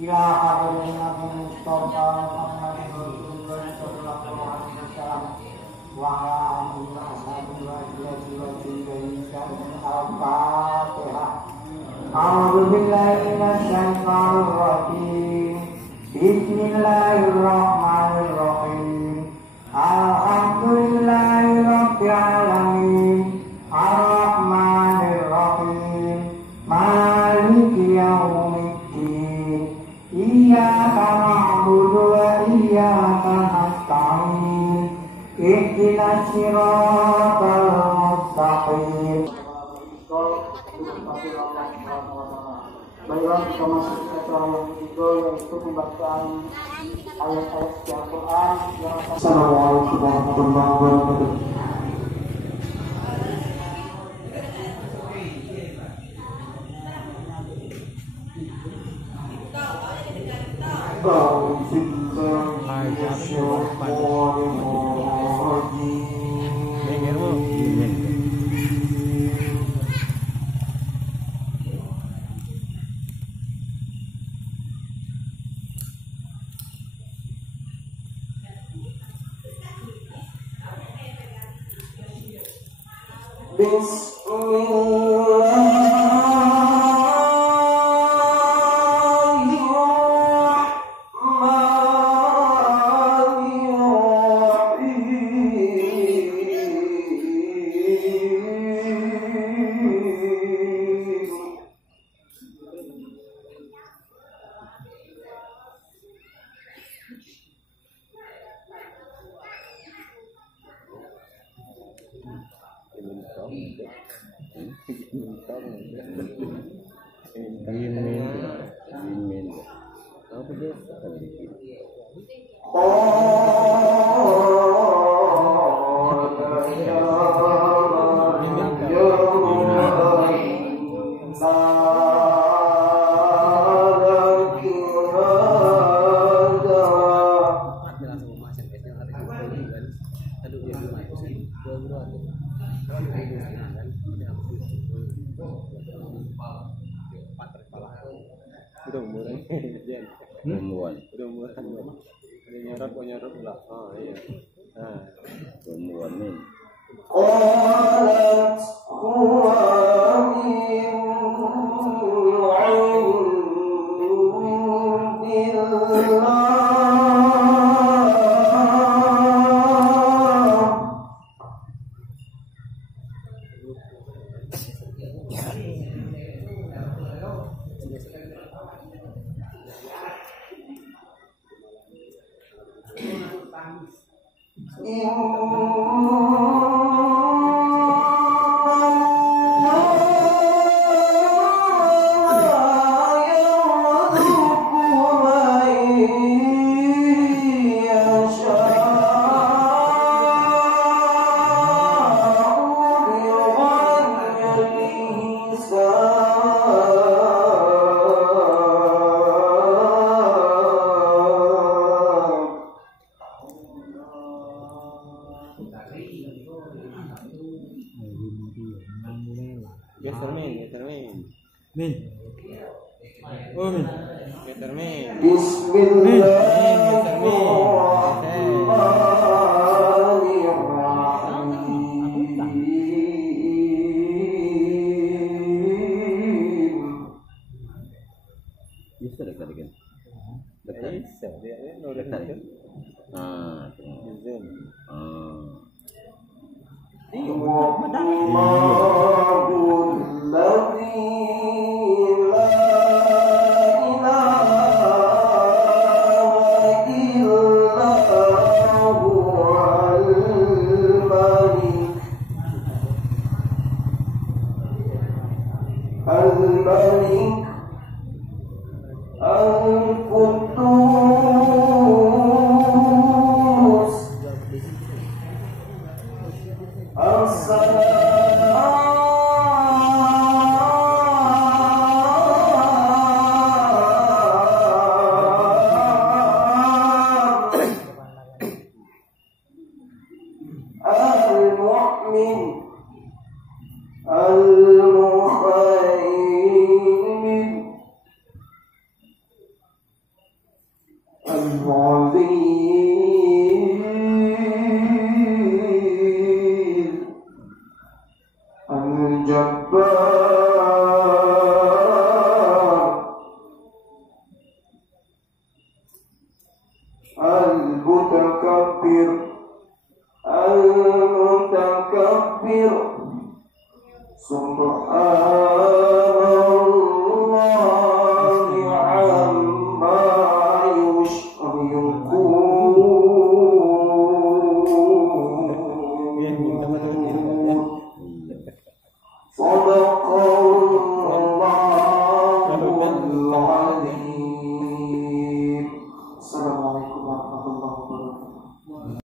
ila hadirin Nabi Mustafa Muhammad Rasulullah sallallahu alaihi wasallam wa ala alihi wa ashabihi wa tabi'in al-Fatihah. A'udzu billahi minasyaitonir rajim. Bismillahirrahmanirrahim. Alhamdulillahi rabbil alamin. Ar-Rahmanir Rahim. Maliki yaumiddin. Iyyaka na'budu wa iyyaka nasta'in. Ihdinas siratal mustaqim. Baiklah, kita masuk ke acara yang ketiga, yaitu pembacaan ayat-ayat Al-Quran yang akan. Assalamualaikum warahmatullahi wabarakatuh. العظيم الجبار المتكبر سبحان الله عما يشركون